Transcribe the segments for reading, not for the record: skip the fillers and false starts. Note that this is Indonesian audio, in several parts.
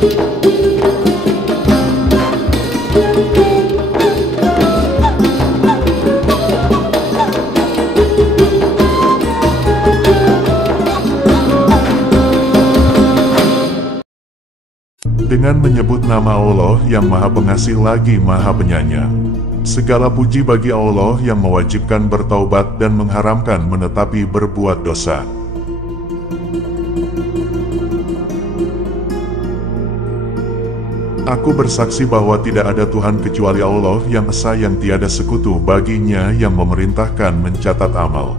Dengan menyebut nama Allah yang Maha Pengasih lagi Maha Penyayang. Segala puji bagi Allah yang mewajibkan bertaubat dan mengharamkan menetapi berbuat dosa. Aku bersaksi bahwa tidak ada Tuhan kecuali Allah yang esa yang tiada sekutu baginya yang memerintahkan mencatat amal.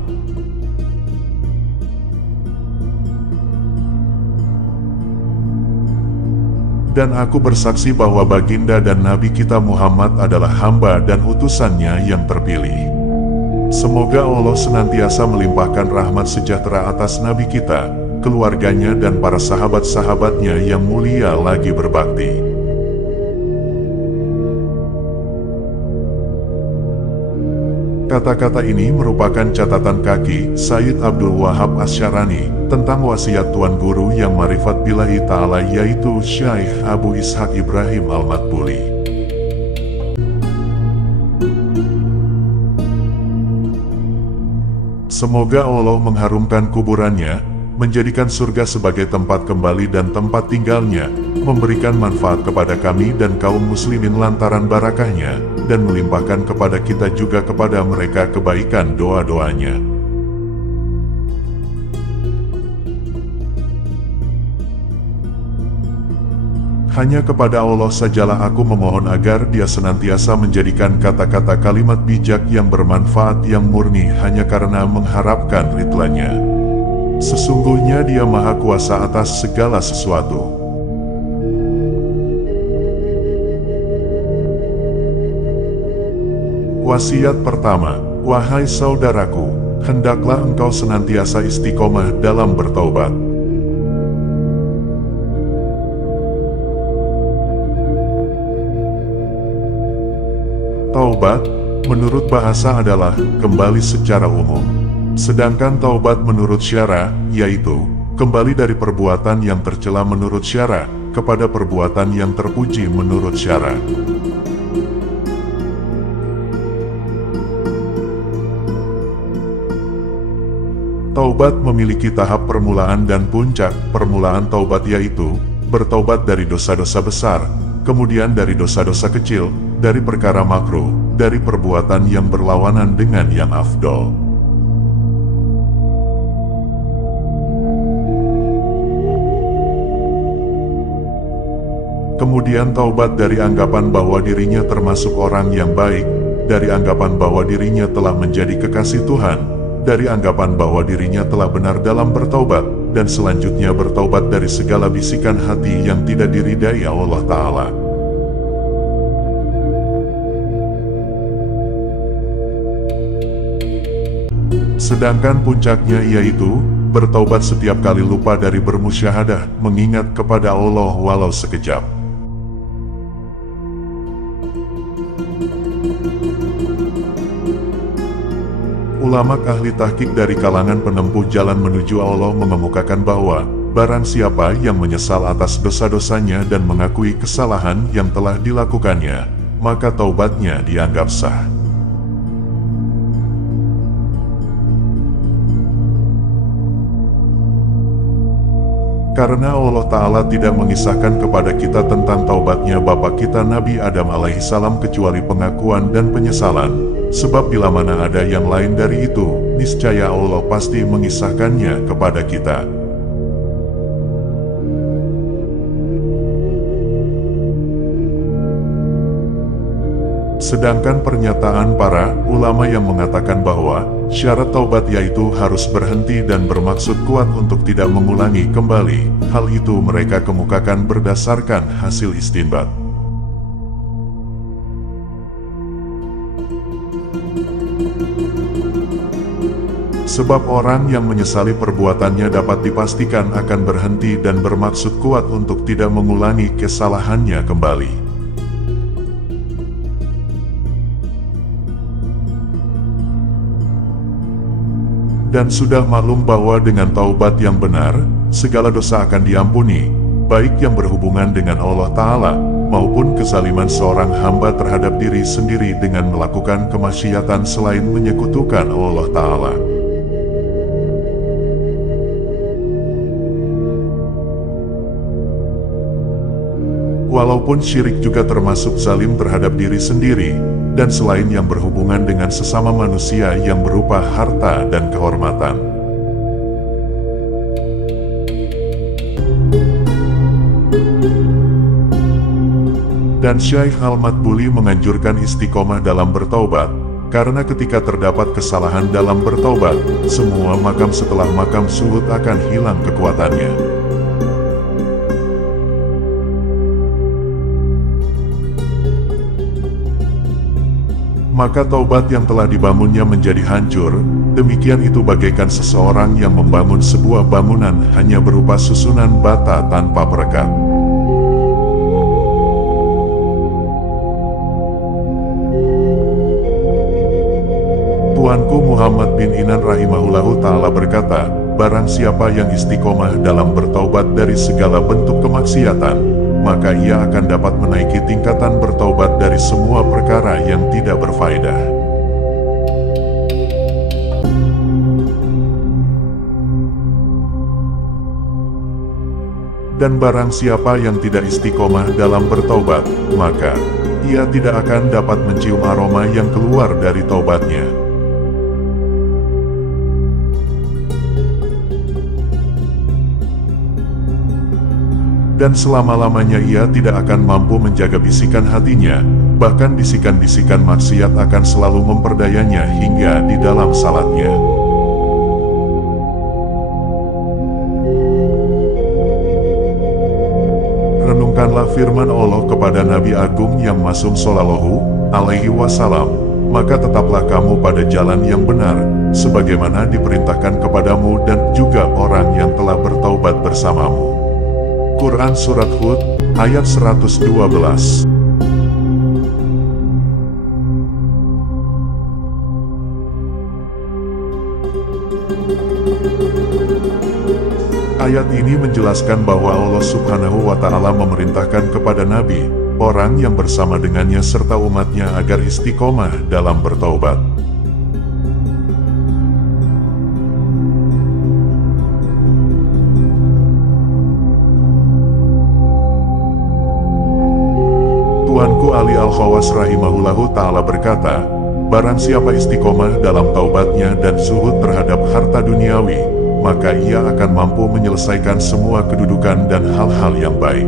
Dan aku bersaksi bahwa baginda dan Nabi kita Muhammad adalah hamba dan utusannya yang terpilih. Semoga Allah senantiasa melimpahkan rahmat sejahtera atas Nabi kita, keluarganya dan para sahabat-sahabatnya yang mulia lagi berbakti. Kata-kata ini merupakan catatan kaki Sayyid Abdul Wahab Asy'arani tentang wasiat Tuan Guru yang marifat billahi ta'ala, yaitu Syekh Abu Ishaq Ibrahim Al-Matbuli. Semoga Allah mengharumkan kuburannya, menjadikan surga sebagai tempat kembali dan tempat tinggalnya, memberikan manfaat kepada kami dan kaum muslimin lantaran barakahnya, dan melimpahkan kepada kita juga kepada mereka kebaikan doa-doanya. Hanya kepada Allah sajalah aku memohon agar Dia senantiasa menjadikan kata-kata kalimat bijak yang bermanfaat yang murni hanya karena mengharapkan ridhonya. Sesungguhnya Dia Maha Kuasa atas segala sesuatu. Wasiat pertama, wahai saudaraku, hendaklah engkau senantiasa istiqomah dalam bertaubat. Taubat, menurut bahasa adalah kembali secara umum. Sedangkan taubat menurut syara, yaitu kembali dari perbuatan yang tercela menurut syara, kepada perbuatan yang terpuji menurut syara. Taubat memiliki tahap permulaan dan puncak. Permulaan taubat yaitu bertaubat dari dosa-dosa besar, kemudian dari dosa-dosa kecil, dari perkara makruh, dari perbuatan yang berlawanan dengan yang afdol. Kemudian taubat dari anggapan bahwa dirinya termasuk orang yang baik, dari anggapan bahwa dirinya telah menjadi kekasih Tuhan, dari anggapan bahwa dirinya telah benar dalam bertaubat, dan selanjutnya bertaubat dari segala bisikan hati yang tidak diridai Allah Ta'ala. Sedangkan puncaknya yaitu bertaubat setiap kali lupa dari bermusyahadah, mengingat kepada Allah walau sekejap. Ulama ahli tahqiq dari kalangan penempuh jalan menuju Allah mengemukakan bahwa barang siapa yang menyesal atas dosa-dosanya dan mengakui kesalahan yang telah dilakukannya, maka taubatnya dianggap sah. Karena Allah Ta'ala tidak mengisahkan kepada kita tentang taubatnya Bapa kita Nabi Adam alaihissalam kecuali pengakuan dan penyesalan. Sebab bila mana ada yang lain dari itu, niscaya Allah pasti mengisahkannya kepada kita. Sedangkan pernyataan para ulama yang mengatakan bahwa syarat taubat yaitu harus berhenti dan bermaksud kuat untuk tidak mengulangi kembali, hal itu mereka kemukakan berdasarkan hasil istinbat. Sebab orang yang menyesali perbuatannya dapat dipastikan akan berhenti dan bermaksud kuat untuk tidak mengulangi kesalahannya kembali. Dan sudah maklum bahwa dengan taubat yang benar, segala dosa akan diampuni, baik yang berhubungan dengan Allah Ta'ala, maupun kezaliman seorang hamba terhadap diri sendiri dengan melakukan kemaksiatan selain menyekutukan Allah Ta'ala. Walaupun syirik juga termasuk zalim terhadap diri sendiri, dan selain yang berhubungan dengan sesama manusia yang berupa harta dan kehormatan. Dan Syekh Al-Matbuli menganjurkan istiqomah dalam bertaubat, karena ketika terdapat kesalahan dalam bertaubat, semua makam setelah makam suhud akan hilang kekuatannya. Maka taubat yang telah dibangunnya menjadi hancur, demikian itu bagaikan seseorang yang membangun sebuah bangunan hanya berupa susunan bata tanpa perekat. Tuanku Muhammad bin Inan rahimahullahu ta'ala berkata, barang siapa yang istiqomah dalam bertaubat dari segala bentuk kemaksiatan, maka ia akan dapat menaiki tingkatan bertaubat dari semua perkara yang tidak berfaedah. Dan barang siapa yang tidak istiqomah dalam bertaubat, maka ia tidak akan dapat mencium aroma yang keluar dari taubatnya. Dan selama-lamanya ia tidak akan mampu menjaga bisikan hatinya, bahkan bisikan-bisikan maksiat akan selalu memperdayanya hingga di dalam salatnya. Renungkanlah firman Allah kepada Nabi Agung yang Ma'sum Shallallahu alaihi wasallam, maka tetaplah kamu pada jalan yang benar, sebagaimana diperintahkan kepadamu dan juga orang yang telah bertaubat bersamamu. Quran Surat Hud, ayat 112. Ayat ini menjelaskan bahwa Allah Subhanahu wa Ta'ala memerintahkan kepada Nabi, orang yang bersama dengannya serta umatnya agar istiqomah dalam bertaubat. Tuanku Ali Al-Khawas rahimahullahu ta'ala berkata, barang siapa istiqomah dalam taubatnya dan zuhud terhadap harta duniawi, maka ia akan mampu menyelesaikan semua kedudukan dan hal-hal yang baik.